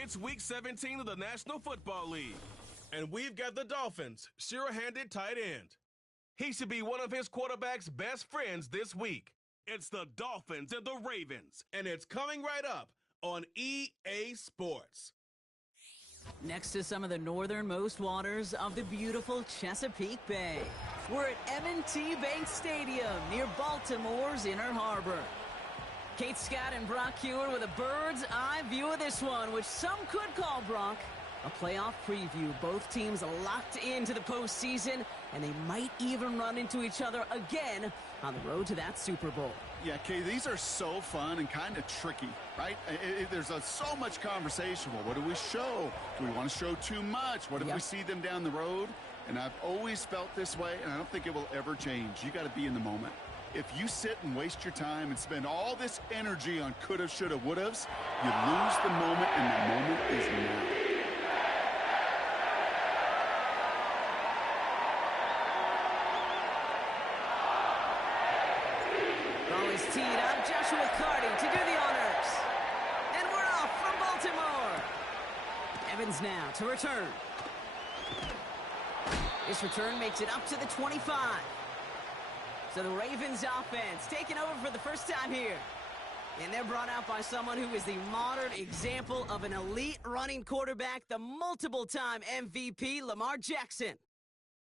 It's Week 17 of the National Football League, and we've got the Dolphins' sure-handed tight end. He should be one of his quarterback's best friends this week. It's the Dolphins and the Ravens, and it's coming right up on EA Sports. Next to some of the northernmost waters of the beautiful Chesapeake Bay, we're at M&T Bank Stadium near Baltimore's Inner Harbor. Kate Scott and Brock Hewer with a bird's-eye view of this one, which some could call, Brock, a playoff preview. Both teams locked into the postseason, and they might even run into each other again on the road to that Super Bowl. Yeah, Kay, these are so fun and kind of tricky, right? There's so much conversation. Well, what do we show? Do we want to show too much? What if we see them down the road? And I've always felt this way, and I don't think it will ever change. You got to be in the moment. If you sit and waste your time and spend all this energy on coulda, shoulda, wouldas, you lose the moment, and the moment is now. Ball is teed up. Joshua Carty to do the honors. And we're off from Baltimore. Evans now to return. This return makes it up to the 25. So the Ravens offense taking over for the first time here. And they're brought out by someone who is the modern example of an elite running quarterback, the multiple-time MVP, Lamar Jackson.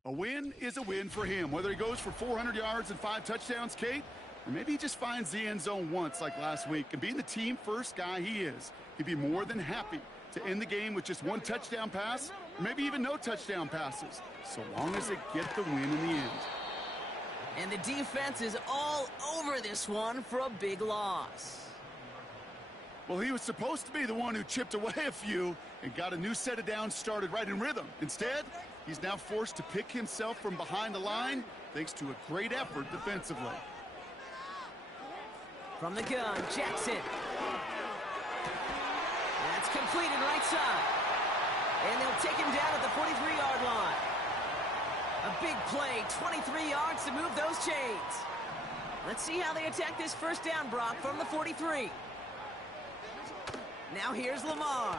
A win is a win for him, whether he goes for 400 yards and 5 touchdowns, Kate, or maybe he just finds the end zone once like last week. And being the team-first guy he is, he'd be more than happy to end the game with just 1 touchdown pass, or maybe even no touchdown passes, so long as they get the win in the end. And the defense is all over this one for a big loss. Well, he was supposed to be the one who chipped away a few and got a new set of downs started right in rhythm. Instead, he's now forced to pick himself from behind the line thanks to a great effort defensively. From the gun, Jackson. That's completed right side. And they'll take him down at the 43-yard line. A big play, 23 yards to move those chains. Let's see how they attack this first down, Brock, from the 43. Now here's Lamar.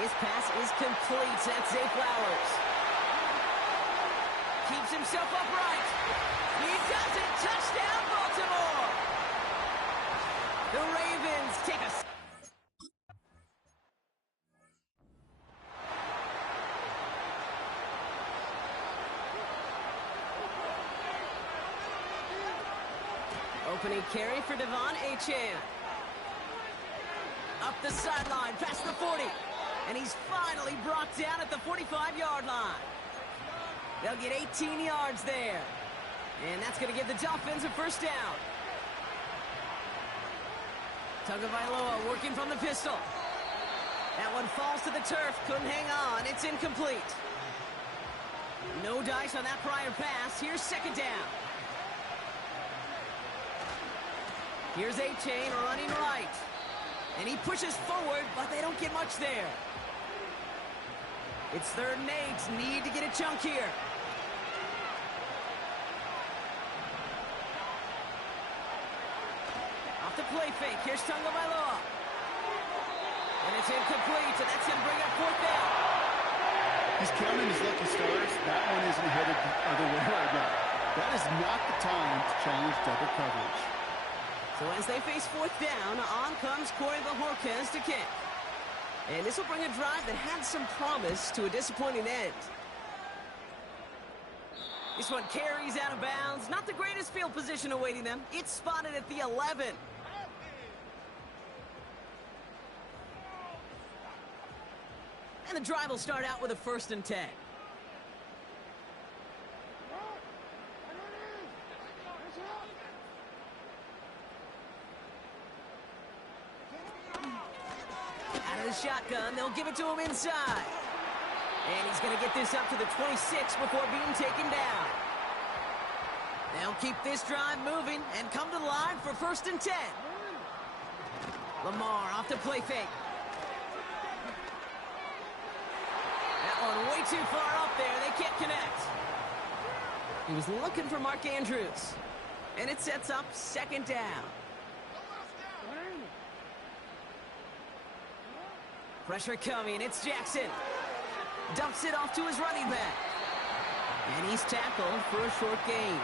His pass is complete. That's Zay Flowers. Keeps himself upright. He does it. Touchdown, Baltimore. The Ravens take a... Opening carry for Devon Achane. Up the sideline, past the 40. And he's finally brought down at the 45-yard line. They'll get 18 yards there. And that's going to give the Dolphins a first down. Tagovailoa working from the pistol. That one falls to the turf. Couldn't hang on. It's incomplete. No dice on that prior pass. Here's second down. Here's Achane running right. And he pushes forward, but they don't get much there. It's 3rd and 8. Need to get a chunk here. Off the play fake. Here's Tagovailoa. And it's incomplete, and that's going to bring up 4th down. He's counting his lucky stars. That one isn't headed the other way right now. That is not the time to challenge double coverage. So as they face 4th down, on comes Corey Bajorquez to kick. And this will bring a drive that had some promise to a disappointing end. This one carries out of bounds. Not the greatest field position awaiting them. It's spotted at the 11. And the drive will start out with a 1st and 10. Shotgun, they'll give it to him inside. And he's going to get this up to the 26 before being taken down. They'll keep this drive moving and come to the line for 1st and 10. Lamar off the play fake. That one way too far up there. They can't connect. He was looking for Mark Andrews. And it sets up 2nd down. Pressure coming. It's Jackson. Dumps it off to his running back. And he's tackled for a short gain.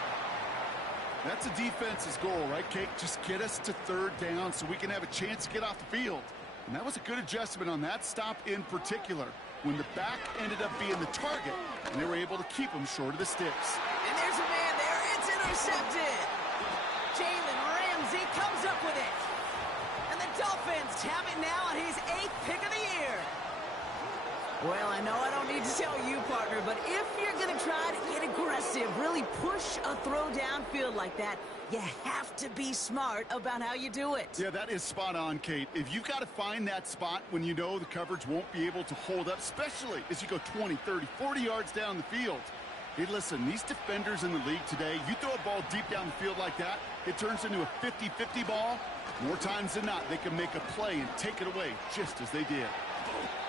That's a defense's goal, right, Kate? Just get us to third down so we can have a chance to get off the field. And that was a good adjustment on that stop in particular, when the back ended up being the target, and they were able to keep him short of the sticks. And there's a man there. It's intercepted. Jalen Ramsey comes up with it. And the Dolphins have it now on his 8th pick of the year. Well, I know I don't need to tell you, partner, but if you're going to try to get aggressive, really push a throw downfield like that, you have to be smart about how you do it. Yeah, that is spot on, Kate. If you've got to find that spot when you know the coverage won't be able to hold up, especially as you go 20, 30, 40 yards down the field. Hey, listen, these defenders in the league today, you throw a ball deep down the field like that, it turns into a 50-50 ball. More times than not, they can make a play and take it away just as they did.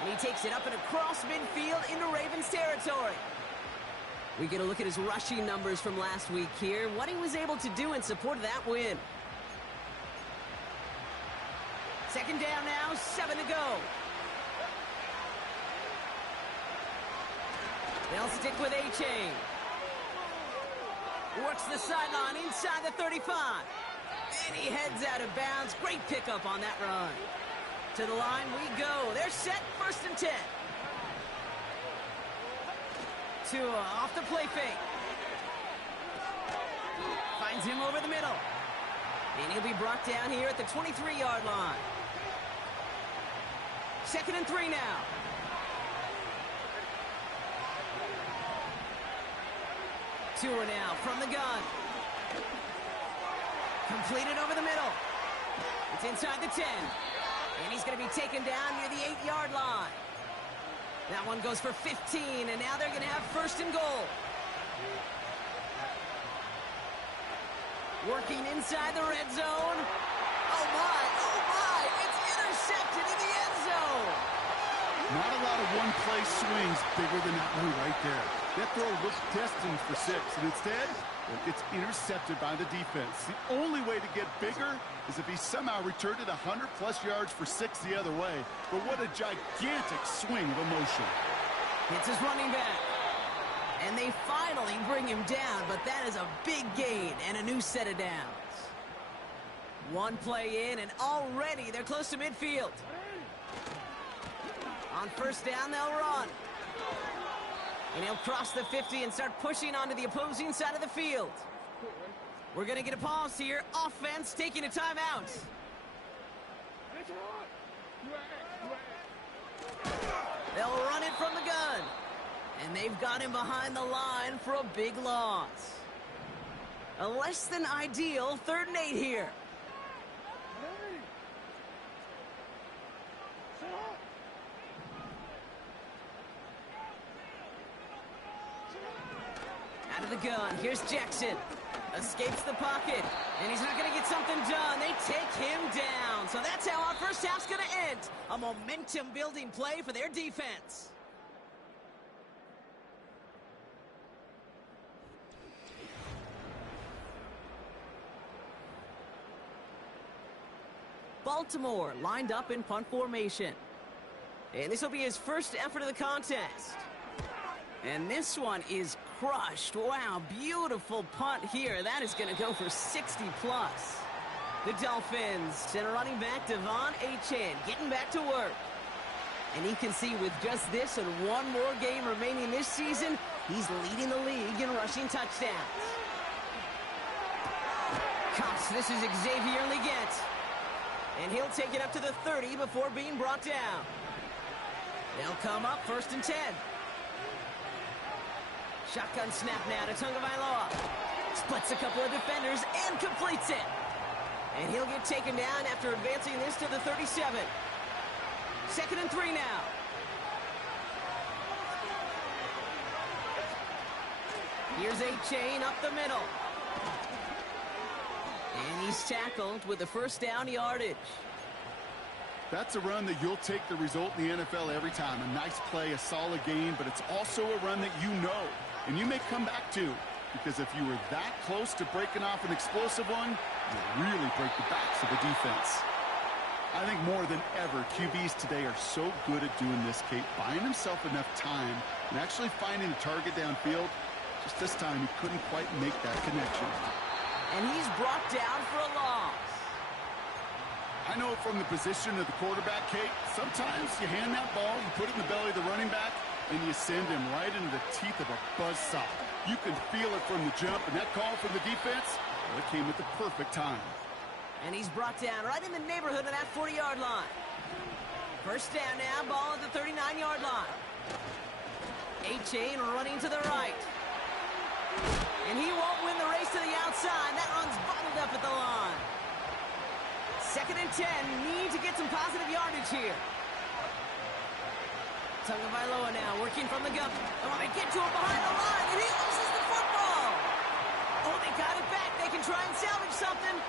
And he takes it up and across midfield into Ravens territory. We get a look at his rushing numbers from last week here, what he was able to do in support of that win. Second down now, 7 to go. They'll stick with A-Chain. Works the sideline inside the 35. And he heads out of bounds. Great pickup on that run. To the line we go. They're set, 1st and 10. Tua off the play fake. Finds him over the middle. And he'll be brought down here at the 23-yard line. 2nd and 3 now. Tua now from the gun. Completed over the middle. It's inside the 10. And he's going to be taken down near the 8-yard line. That one goes for 15, and now they're going to have 1st and goal. Working inside the red zone. Oh my, it's intercepted in the end zone. Not a lot of one-play swings bigger than that one right there. That throw looks destined for 6, and instead, it gets intercepted by the defense. The only way to get bigger is if he somehow returned it 100-plus yards for 6 the other way. But what a gigantic swing of emotion. It's his running back. And they finally bring him down, but that is a big gain and a new set of downs. One play in, and already they're close to midfield. On 1st down, they'll run. And he'll cross the 50 and start pushing onto the opposing side of the field. We're going to get a pause here. Offense taking a timeout. They'll run it from the gun. And they've got him behind the line for a big loss. A less than ideal 3rd and 8 here. Out of the gun, here's Jackson. Escapes the pocket, and he's not going to get something done. They take him down. So that's how our first half's going to end. A momentum-building play for their defense. Baltimore lined up in punt formation. And this will be his first effort of the contest. And this one is crushed. Wow, beautiful punt here. That is going to go for 60-plus. The Dolphins and running back Devon Achane getting back to work. And you can see with just this and one more game remaining this season, he's leading the league in rushing touchdowns. Cops, this is Xavier Leggett. And he'll take it up to the 30 before being brought down. They'll come up 1st and 10. Shotgun snap now to Tagovailoa. Splits a couple of defenders and completes it. And he'll get taken down after advancing this to the 37. 2nd and 3 now. Here's Achane up the middle. And he's tackled with the 1st down yardage. That's a run that you'll take the result in the NFL every time. A nice play, a solid game, but it's also a run that you know and you may come back to, because if you were that close to breaking off an explosive one, you really break the backs of the defense. I think more than ever, QBs today are so good at doing this, Kate, buying himself enough time and actually finding a target downfield. Just this time, he couldn't quite make that connection. And he's brought down for a loss. I know from the position of the quarterback, Kate, sometimes you hand that ball, you put it in the belly of the running back, and you send him right into the teeth of a buzzsaw. You can feel it from the jump, and that call from the defense, well, it came at the perfect time. And he's brought down right in the neighborhood of that 40-yard line. First down now, ball at the 39-yard line. A-Chain running to the right. And he won't win the race to the outside. That run's bottled up at the line. 2nd and 10. Need to get some positive yardage here. Tagovailoa now working from the gun. They want to get to him behind the line, and he loses the football. Oh, they got it back. They can try and salvage something.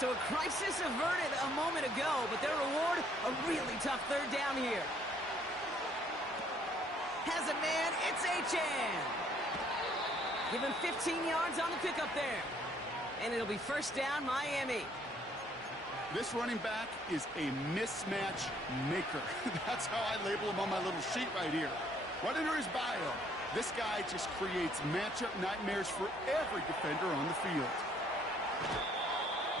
So a crisis averted a moment ago, but their reward, a really tough 3rd down here. Has a man, it's A-Chan. Give him 15 yards on the pickup there. And it'll be 1st down, Miami. This running back is a mismatch maker. That's how I label him on my little sheet right here. Right under his bio, this guy just creates matchup nightmares for every defender on the field.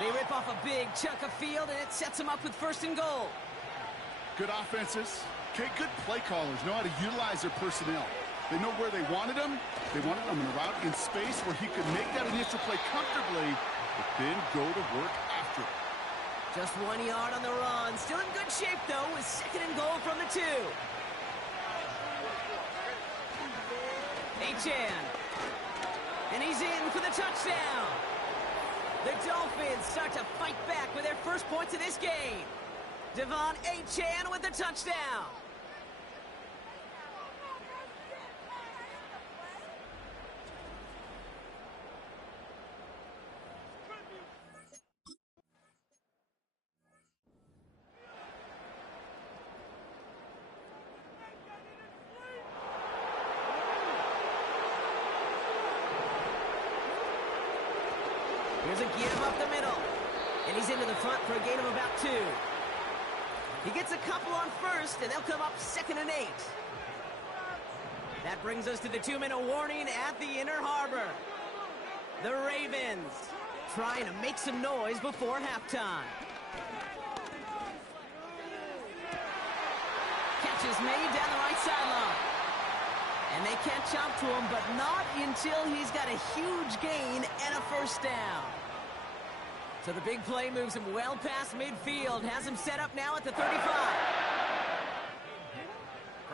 They rip off a big chunk of field, and it sets them up with 1st and goal. Good offenses. Okay, good play callers know how to utilize their personnel. They know where they wanted him. They wanted him in a route in space where he could make that initial play comfortably, but then go to work after it. Just 1 yard on the run. Still in good shape, though, with 2nd and goal from the 2. A-Chan. And he's in for the touchdown. The Dolphins start to fight back with their first points of this game. Devon A-Chan with the touchdown. Here's a give up the middle. And he's into the front for a gain of about 2. He gets a couple on 1st, and they'll come up 2nd and 8. That brings us to the 2-minute warning at the Inner Harbor. The Ravens trying to make some noise before halftime. Catch is made down the right sideline. And they catch up to him, but not until he's got a huge gain and a 1st down. So the big play moves him well past midfield, has him set up now at the 35.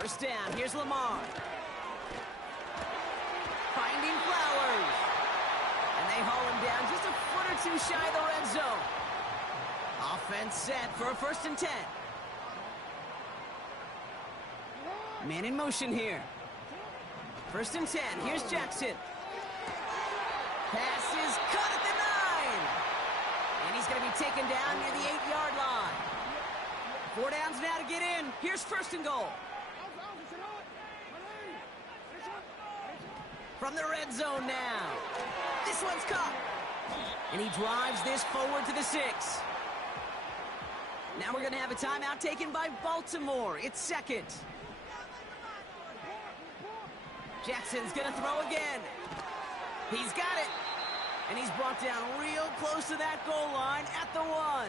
1st down, here's Lamar. Finding Flowers. And they haul him down just a foot or 2 shy of the red zone. Offense set for a 1st and 10. Man in motion here. 1st and 10, here's Jackson. Pass is caught at the 9. And he's going to be taken down near the 8-yard line. 4 downs now to get in. Here's 1st and goal. From the red zone now. This one's caught. And he drives this forward to the 6. Now we're going to have a timeout taken by Baltimore. It's 2nd. Jackson's going to throw again. He's got it. And he's brought down real close to that goal line at the 1.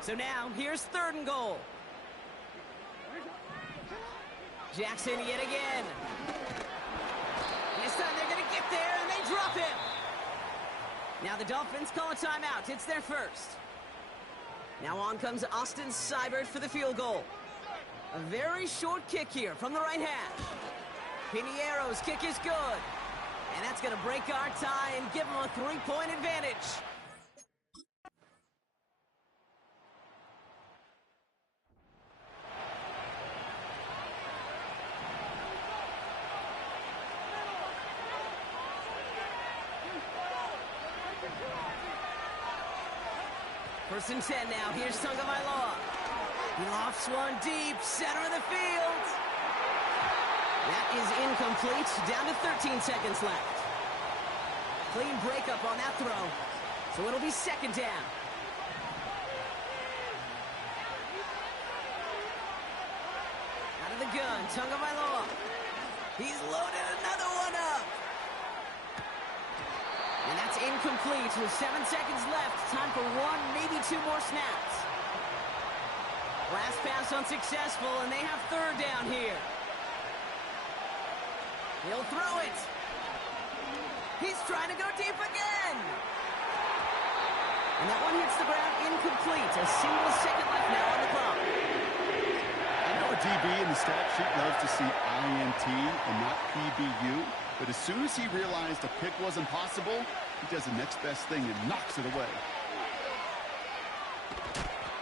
So now, here's 3rd and goal. Jackson yet again. This time they're going to get there, and they drop him. Now the Dolphins call a timeout. It's their 1st. Now on comes Austin Seibert for the field goal. A very short kick here from the right hash. Piniero's kick is good. And that's going to break our tie and give them a 3-point advantage. First and 10 now. Here's Tagovailoa. He lofts one deep, center of the field. That is incomplete. Down to 13 seconds left. Clean breakup on that throw. So it'll be 2nd down. Tagovailoa. He's loaded another one up. And that's incomplete with 7 seconds left. Time for one, maybe two more snaps. Last pass unsuccessful, and they have third down here. He'll throw it. He's trying to go deep again. And that one hits the ground incomplete. A single second left now on the clock. I know a DB in the stat sheet loves to see INT and not PBU, but as soon as he realized a pick wasn't possible, he does the next best thing and knocks it away.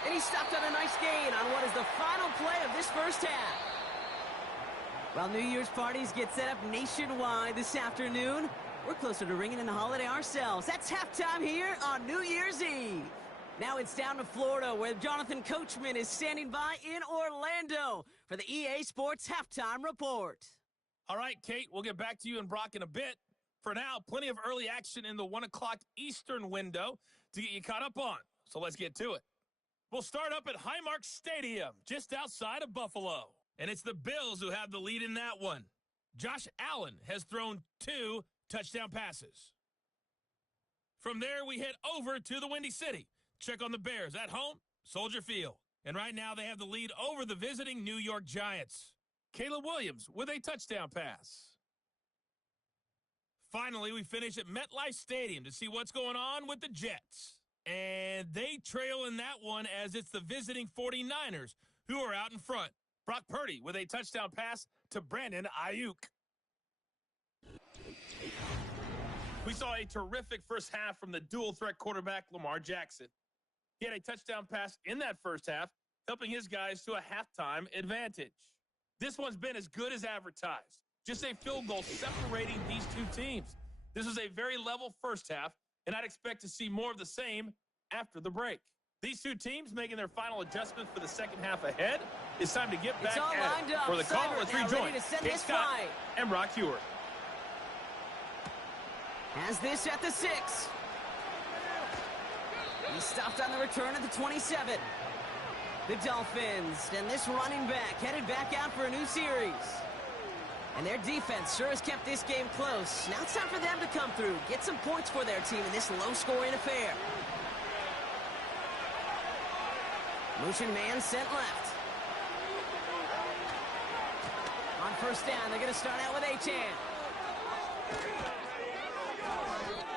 And he stopped on a nice gain on what is the final play of this first half. While New Year's parties get set up nationwide this afternoon, we're closer to ringing in the holiday ourselves. That's halftime here on New Year's Eve. Now it's down to Florida, where Jonathan Coachman is standing by in Orlando for the EA Sports Halftime Report. All right, Kate, we'll get back to you and Brock in a bit. For now, plenty of early action in the 1 o'clock Eastern window to get you caught up on. So let's get to it. We'll start up at Highmark Stadium, just outside of Buffalo. And it's the Bills who have the lead in that one. Josh Allen has thrown 2 touchdown passes. From there, we head over to the Windy City. Check on the Bears at home, Soldier Field. And right now, they have the lead over the visiting New York Giants. Caleb Williams with a touchdown pass. Finally, we finish at MetLife Stadium to see what's going on with the Jets. And they trail in that one as it's the visiting 49ers who are out in front. Brock Purdy with a touchdown pass to Brandon Ayuk. We saw a terrific first half from the dual-threat quarterback Lamar Jackson. He had a touchdown pass in that first half, helping his guys to a halftime advantage. This one's been as good as advertised. Just a field goal separating these two teams. This was a very level first half, and I'd expect to see more of the same after the break. These two teams making their final adjustment for the second half ahead. It's time to get back at it. For the call, let's rejoin Kate Scott and Brock Hewer. Has this at the 6. He stopped on the return at the 27. The Dolphins and this running back headed back out for a new series. And their defense sure has kept this game close. Now it's time for them to come through, get some points for their team in this low-scoring affair. Motion man sent left. On first down, they're going to start out with Achane.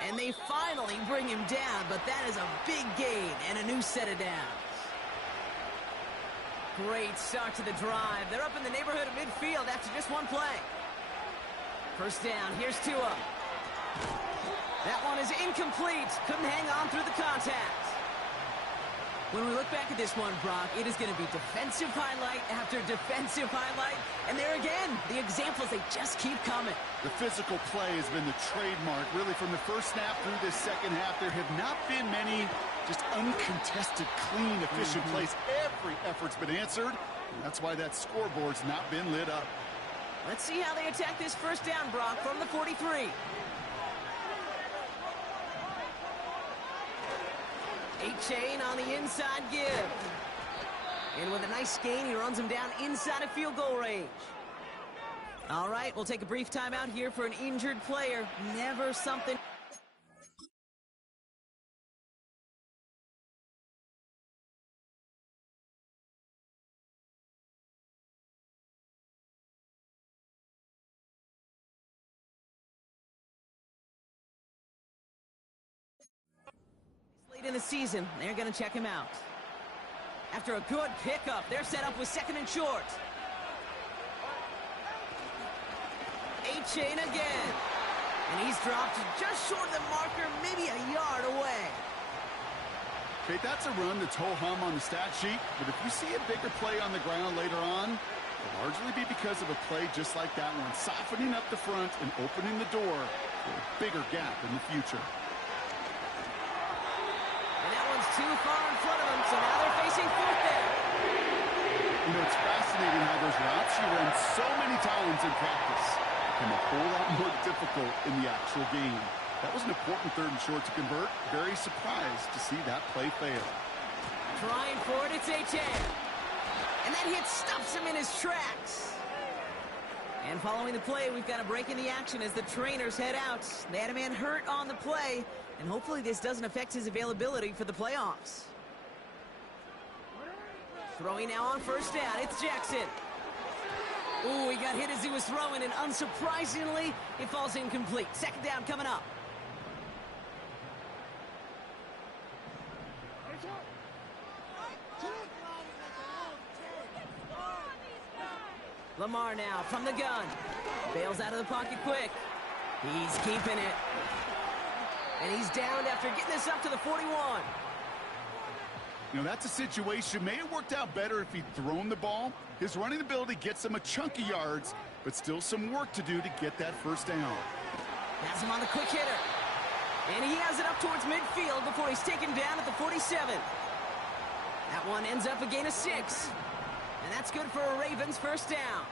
And they finally bring him down, but that is a big gain and a new set of downs. Great start to the drive. They're up in the neighborhood of midfield after just one play. First down, here's Tua. That one is incomplete. Couldn't hang on through the contact. When we look back at this one, Brock, it is going to be defensive highlight after defensive highlight. And there again, the examples, they just keep coming. The physical play has been the trademark. Really, from the first snap through this second half, there have not been many just uncontested, clean, efficient plays. Every effort's been answered. And that's why that scoreboard's not been lit up. Let's see how they attack this first down, Brock, from the 43. Achane on the inside give. And with a nice gain, he runs him down inside of field goal range. All right, we'll take a brief timeout here for an injured player. Never something... in the season, they're going to check him out. After a good pickup, they're set up with second and short. Achane again. And he's dropped just short of the marker, maybe a yard away. Okay, that's a run that's ho-hum on the stat sheet, but if we see a bigger play on the ground later on, it'll largely be because of a play just like that one, softening up the front and opening the door for a bigger gap in the future. Too far in front of them, so now they're facing fourth down. You know, it's fascinating how those routes you run so many times in practice become a whole lot more difficult in the actual game. That was an important third and short to convert. Very surprised to see that play fail. Trying for it, it's Achane. And that hit stops him in his tracks. And following the play, we've got a break in the action as the trainers head out. They had a man hurt on the play, and hopefully this doesn't affect his availability for the playoffs. Throwing now on first down, it's Jackson. Ooh, he got hit as he was throwing, and unsurprisingly, it falls incomplete. Second down coming up. Lamar now from the gun. Bails out of the pocket quick. He's keeping it. And he's downed after getting this up to the 41. You know, that's a situation. May have worked out better if he'd thrown the ball. His running ability gets him a chunk of yards, but still some work to do to get that first down. Has him on the quick hitter. And he has it up towards midfield before he's taken down at the 47. That one ends up a gain of 6. And that's good for a Ravens first down.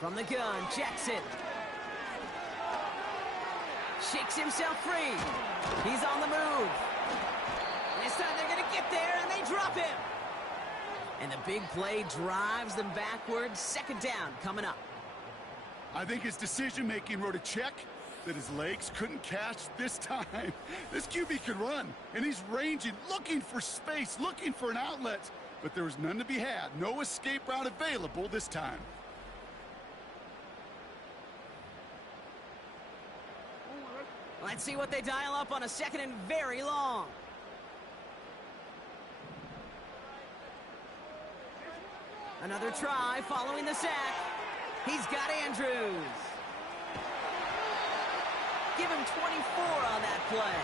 From the gun, Jackson. Shakes himself free. He's on the move. And this time they're going to get there, and they drop him. And the big play drives them backwards. Second down coming up. I think his decision-making wrote a check that his legs couldn't catch this time. This QB can run, and he's ranging, looking for space, looking for an outlet. But there was none to be had. No escape route available this time. Let's see what they dial up on a second and very long. Another try following the sack. He's got Andrews. Give him 24 on that play.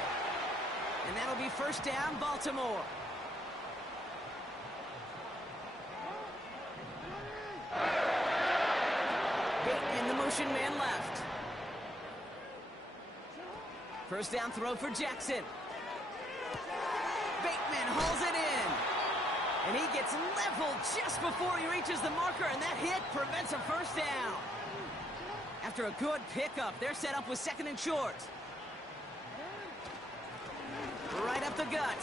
And that'll be first down, Baltimore. Bateman, the motion man left. First down throw for Jackson. Bateman hauls it in. And he gets leveled just before he reaches the marker, and that hit prevents a first down. After a good pickup, they're set up with second and short. Right up the gut.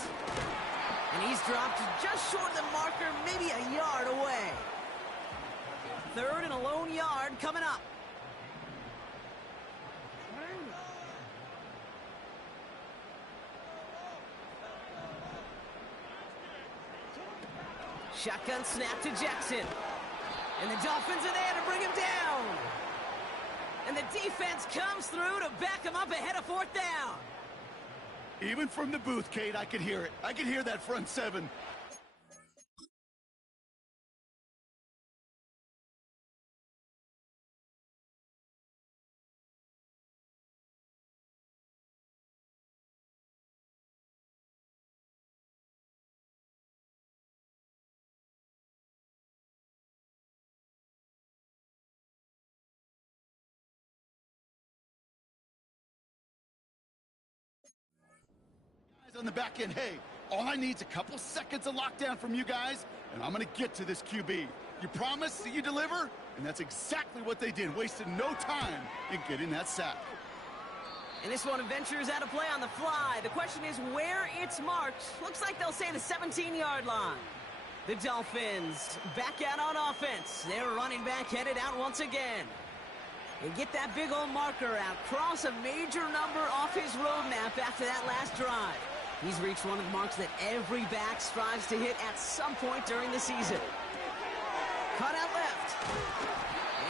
And he's dropped just short of the marker, maybe a yard away. Third and a lone yard coming up. Shotgun snap to Jackson. And the Dolphins are there to bring him down. And the defense comes through to back him up ahead of fourth down. Even from the booth, Kate, I could hear it. I could hear that front seven. On the back end, hey, all I need is a couple seconds of lockdown from you guys, and I'm going to get to this QB. You promise that you deliver? And that's exactly what they did, wasted no time in getting that sack. And this one ventures out of play on the fly. The question is where it's marked. Looks like they'll say the 17-yard line. The Dolphins back out on offense. Their running back headed out once again. And get that big old marker out. Cross a major number off his roadmap after that last drive. He's reached one of the marks that every back strives to hit at some point during the season. Cut out left.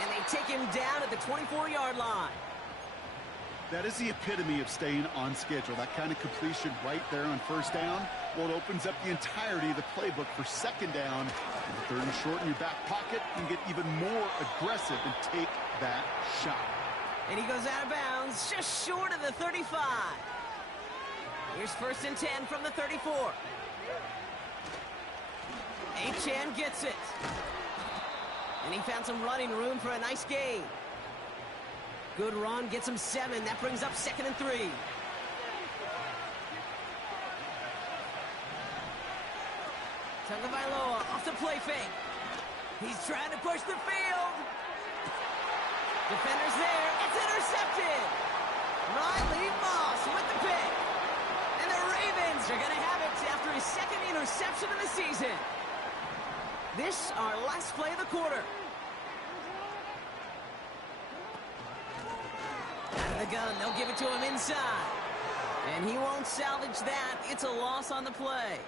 And they take him down at the 24-yard line. That is the epitome of staying on schedule. That kind of completion right there on first down. Well, it opens up the entirety of the playbook for second down. And third and short in your back pocket, you can get even more aggressive and take that shot. And he goes out of bounds just short of the 35. Here's first and 10 from the 34. Achane gets it. And he found some running room for a nice gain. Good run, gets him 7. That brings up second and 3. Tagovailoa off the play fake. He's trying to push the field. Defender's there. It's intercepted. Riley Moss with the pick. And the Ravens are going to have it after he his second interception of the season. This, our last play of the quarter. Out of the gun, they'll give it to him inside. And he won't salvage that. It's a loss on the play.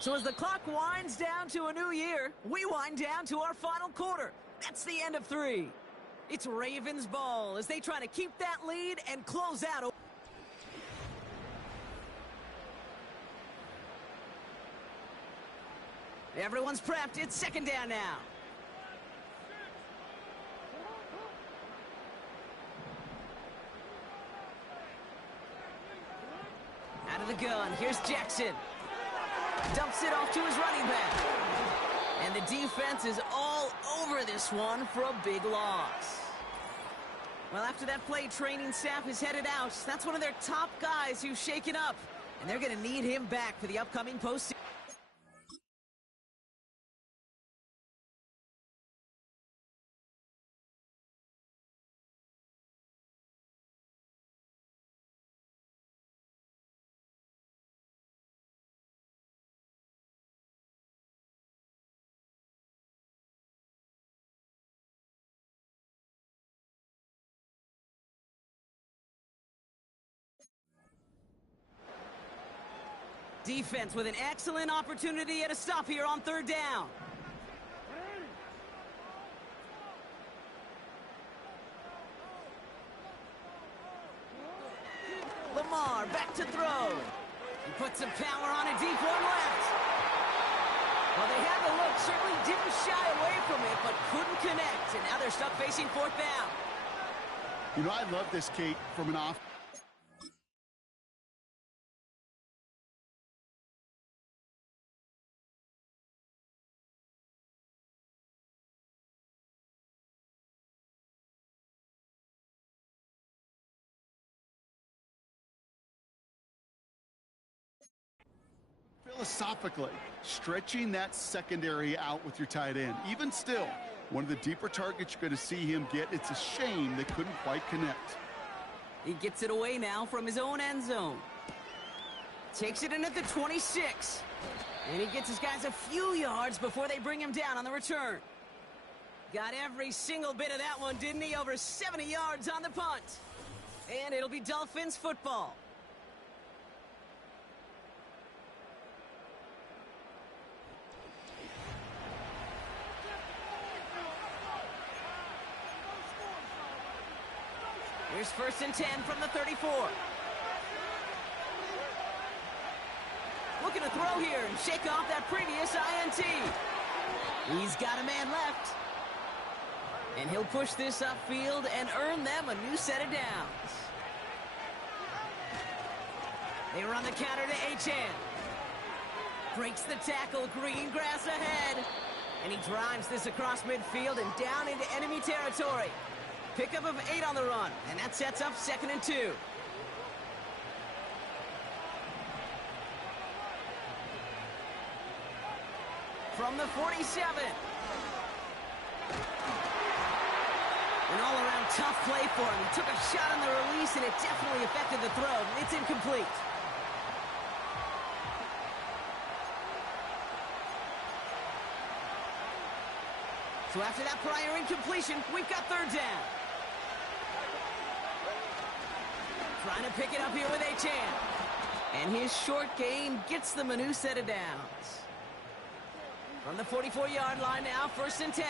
So as the clock winds down to a new year, we wind down to our final quarter. That's the end of 3. It's Ravens ball as they try to keep that lead and close out. Everyone's prepped. It's second down now. Out of the gun. Here's Jackson. Dumps it off to his running back. And the defense is all over this one for a big loss. Well, after that play, training staff is headed out. That's one of their top guys who's shaken up. And they're going to need him back for the upcoming postseason. Defense with an excellent opportunity at a stop here on third down. Lamar back to throw. He puts some power on a deep one left. Well, they had the look, certainly didn't shy away from it, but couldn't connect. And now they're stuck facing fourth down. You know, I love this, Kate, from an off. Philosophically, stretching that secondary out with your tight end. Even still, one of the deeper targets you're going to see him get. It's a shame they couldn't quite connect. He gets it away now from his own end zone. Takes it in at the 26. And he gets his guys a few yards before they bring him down on the return. Got every single bit of that one, didn't he? Over 70 yards on the punt. And it'll be Dolphins football. Here's 1st and 10 from the 34. Looking to throw here and shake off that previous INT. He's got a man left. And he'll push this upfield and earn them a new set of downs. They run the counter to Achan. Breaks the tackle, green grass ahead. And he drives this across midfield and down into enemy territory. Pickup of 8 on the run, and that sets up 2nd and 2. From the 47. An all-around tough play for him. He took a shot on the release, and it definitely affected the throw. It's incomplete. So after that prior incompletion, we've got 3rd down. Trying to pick it up here with Achan. And his short gain gets them a new set of downs. From the 44-yard line now, 1st and 10.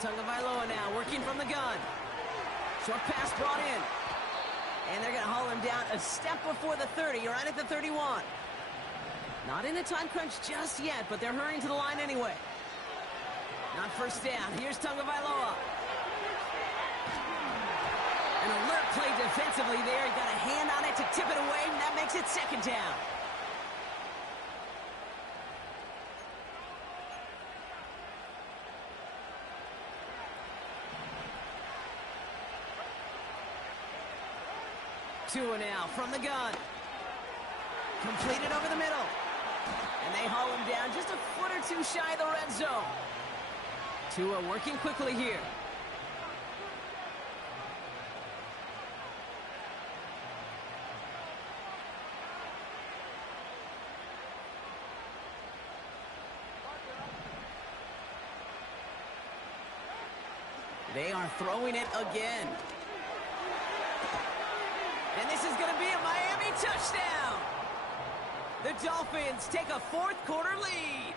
Tagovailoa now working from the gun. Short pass brought in. And they're going to haul him down a step before the 30, right at the 31. Not in a time crunch just yet, but they're hurrying to the line anyway. Not 1st down. Here's Tagovailoa. An alert play defensively there. He got a hand on it to tip it away, and that makes it 2nd down. Tua now from the gun. Completed over the middle. And they haul him down just a foot or two shy of the red zone. Tua working quickly here. They are throwing it again. And this is going to be a Miami touchdown. The Dolphins take a fourth quarter lead.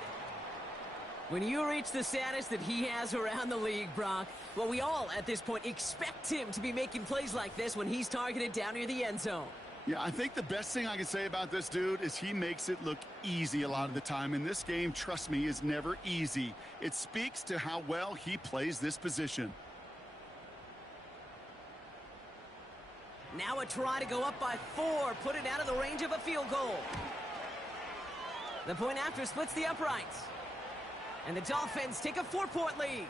When you reach the status that he has around the league, Brock, well, we all at this point expect him to be making plays like this when he's targeted down near the end zone. Yeah, I think the best thing I can say about this dude is he makes it look easy a lot of the time. And this game, trust me, is never easy. It speaks to how well he plays this position. Now a try to go up by 4, put it out of the range of a field goal. The point after splits the uprights. And the Dolphins take a 4-point lead.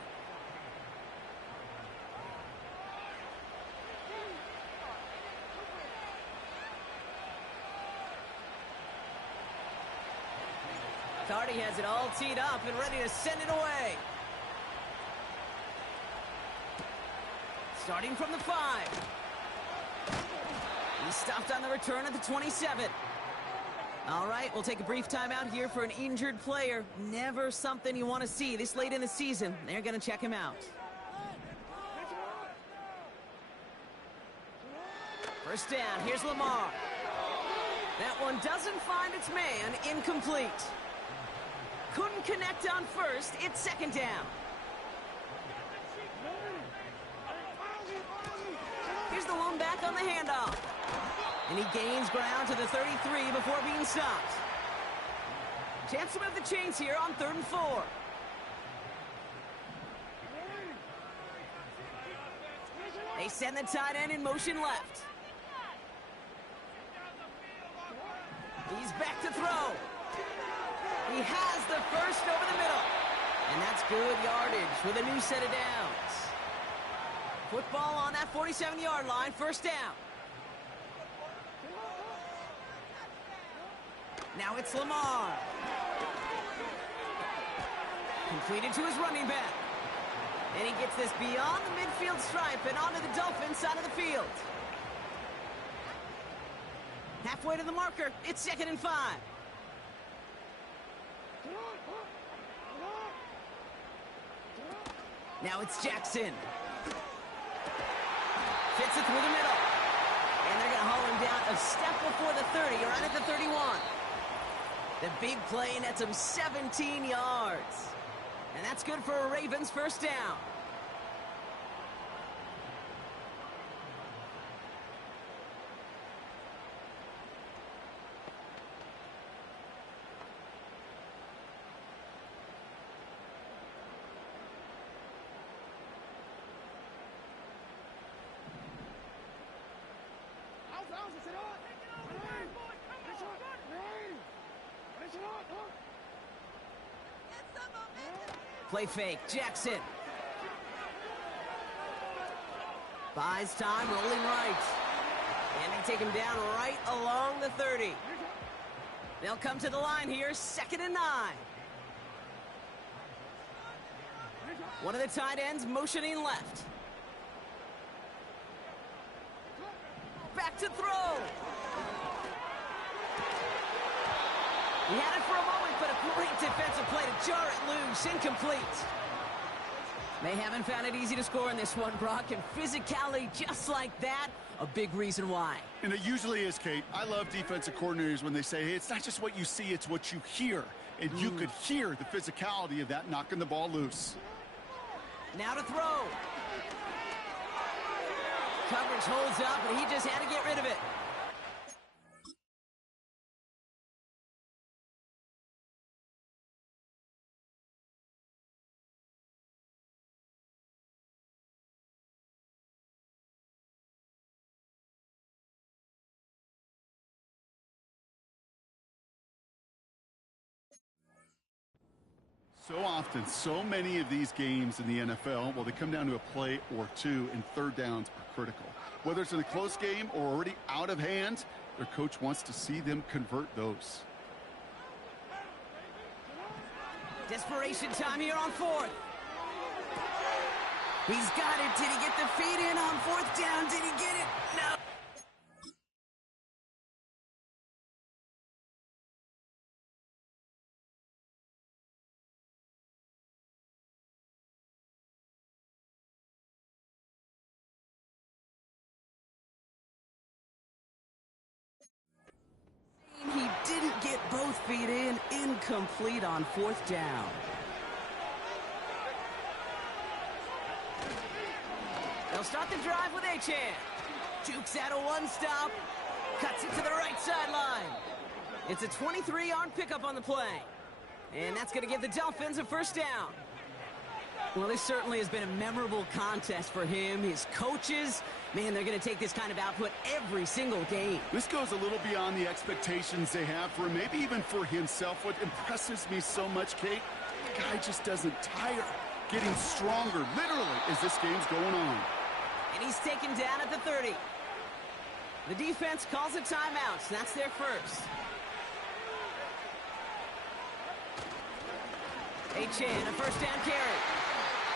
Cardi has it all teed up and ready to send it away. Starting from the 5. He's stopped on the return at the 27. All right, we'll take a brief timeout here for an injured player. Never something you want to see this late in the season. They're going to check him out. First down, here's Lamar. That one doesn't find its man, incomplete. Couldn't connect on first, it's second down. Here's the lone back on the handoff. And he gains ground to the 33 before being stopped. Chance to move the chains here on 3rd and 4. They send the tight end in motion left. He's back to throw. He has the first over the middle. And that's good yardage with a new set of downs. Football on that 47-yard line, first down. Now it's Lamar. Completed to his running back. And he gets this beyond the midfield stripe and onto the Dolphins side of the field. Halfway to the marker, it's 2nd and 5. Now it's Jackson. Fits it through the middle. And they're going to haul him down a step before the 30, right at the 31. The big play nets him 17 yards. And that's good for a Ravens first down. Play fake, Jackson. Buys time, rolling right. And they take him down right along the 30. They'll come to the line here, 2nd and 9. One of the tight ends motioning left. Back to throw. He had it for a moment, but a great defensive play to jar it loose. Incomplete. They haven't found it easy to score in this one, Brock, and physicality just like that, a big reason why. And it usually is, Kate. I love defensive coordinators when they say, hey, it's not just what you see, it's what you hear. And you could hear the physicality of that knocking the ball loose. Now to throw. Coverage holds up, and he just had to get rid of it. So often, so many of these games in the NFL, well, they come down to a play or two, and 3rd downs are critical. Whether it's in a close game or already out of hand, their coach wants to see them convert those. Desperation time here on 4th. He's got it. Did he get the feet in on 4th down? Did he get it? No. both feet in, incomplete on fourth down. They'll start the drive with Achane. Jukes out a one-stop, cuts it to the right sideline. It's a 23-yard pickup on the play. And that's going to give the Dolphins a first down. Well, this certainly has been a memorable contest for him. His coaches, man, they're going to take this kind of output every single game. This goes a little beyond the expectations they have for him, maybe even for himself. What impresses me so much, Kate, the guy just doesn't tire, getting stronger, literally, as this game's going on. And he's taken down at the 30. The defense calls a timeout, so that's their first. Achane, a first down carry.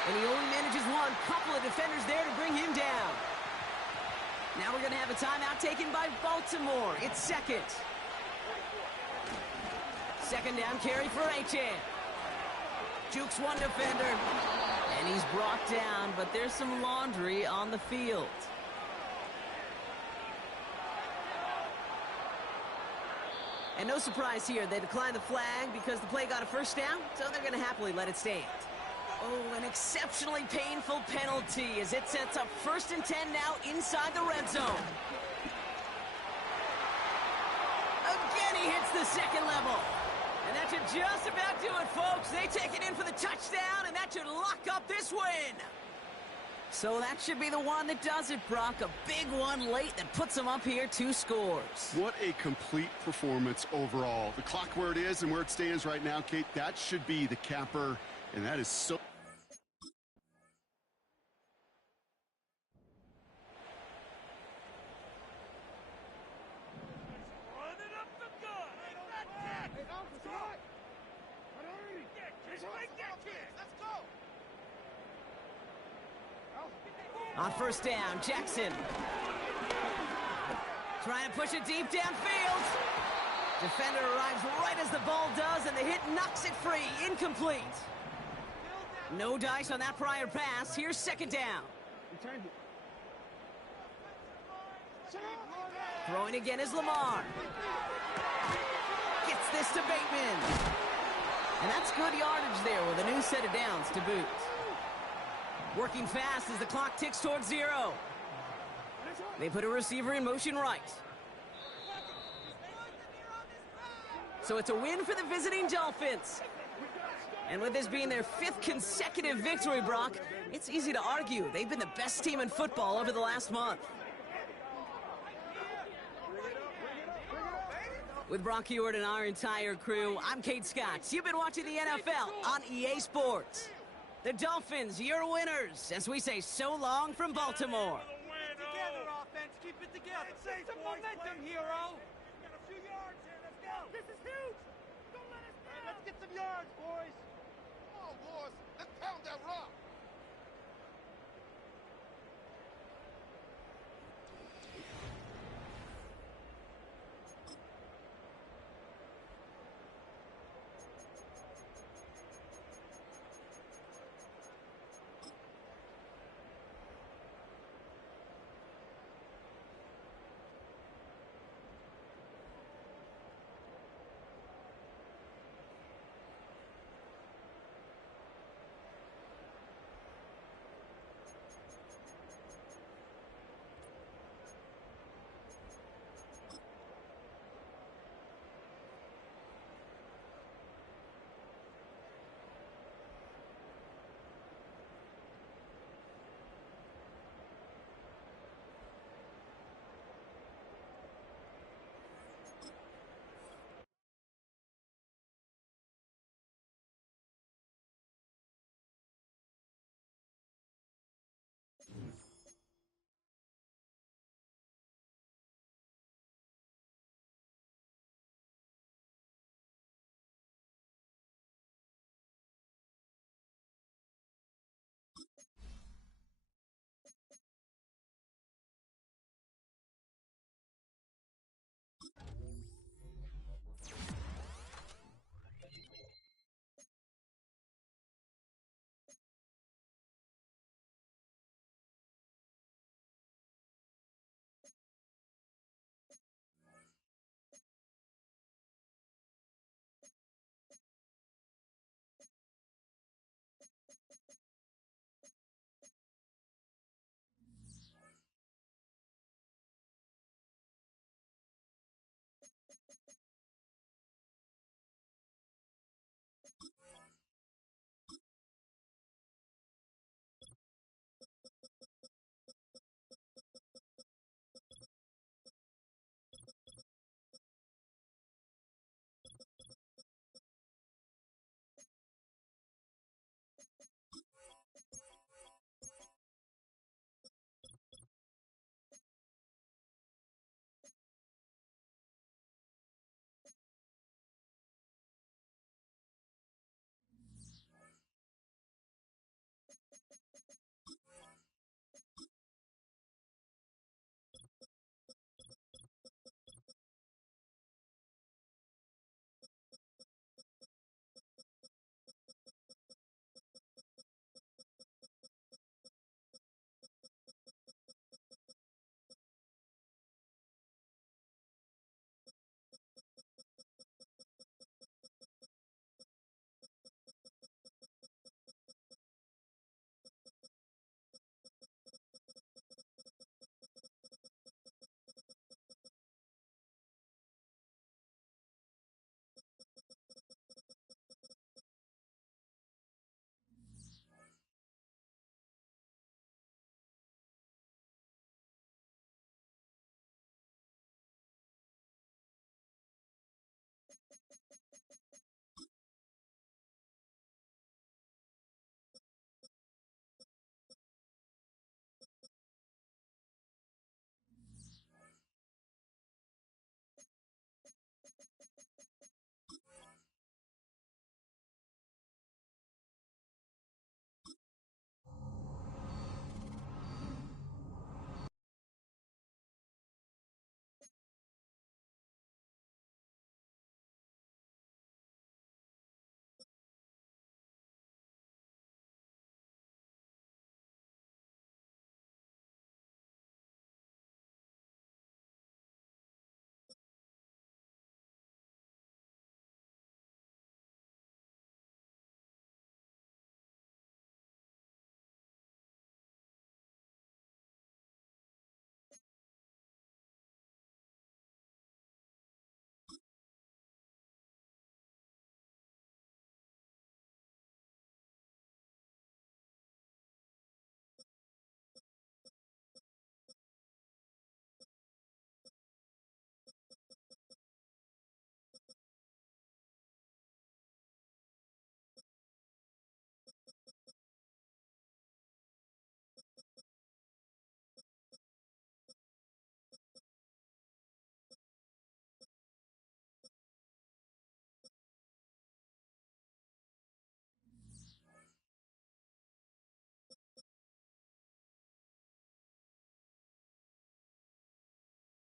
And he only manages one. Couple of defenders there to bring him down. Now we're going to have a timeout taken by Baltimore. It's second. Second down carry for Achane. Jukes one defender. And he's brought down, but there's some laundry on the field. And no surprise here, they declined the flag because the play got a first down, so they're going to happily let it stand. Oh, an exceptionally painful penalty as it sets up 1st and 10 now inside the red zone. Again, he hits the second level. And that should just about do it, folks. They take it in for the touchdown, and that should lock up this win. So that should be the one that does it, Brock. A big one late that puts them up here 2 scores. What a complete performance overall. The clock where it is and where it stands right now, Kate, that should be the capper, and that is so... On first down, Jackson. Trying to push it deep downfield. Defender arrives right as the ball does, and the hit knocks it free. Incomplete. No dice on that prior pass. Here's second down. Throwing again is Lamar. Gets this to Bateman. And that's good yardage there with a new set of downs to boot. Working fast as the clock ticks towards 0. They put a receiver in motion right. So it's a win for the visiting Dolphins. And with this being their 5th consecutive victory, Brock, it's easy to argue they've been the best team in football over the last month. With Brock Ewart and our entire crew, I'm Kate Scott. You've been watching the NFL on EA Sports. The Dolphins, your winners, as we say so long from Baltimore. Keep it together, offense. Keep it together. Say some momentum, hero. We got a few yards here. Let's go. This is huge. Don't let us down. Let's get some yards, boys. Come on, boys. Let's pound that rock.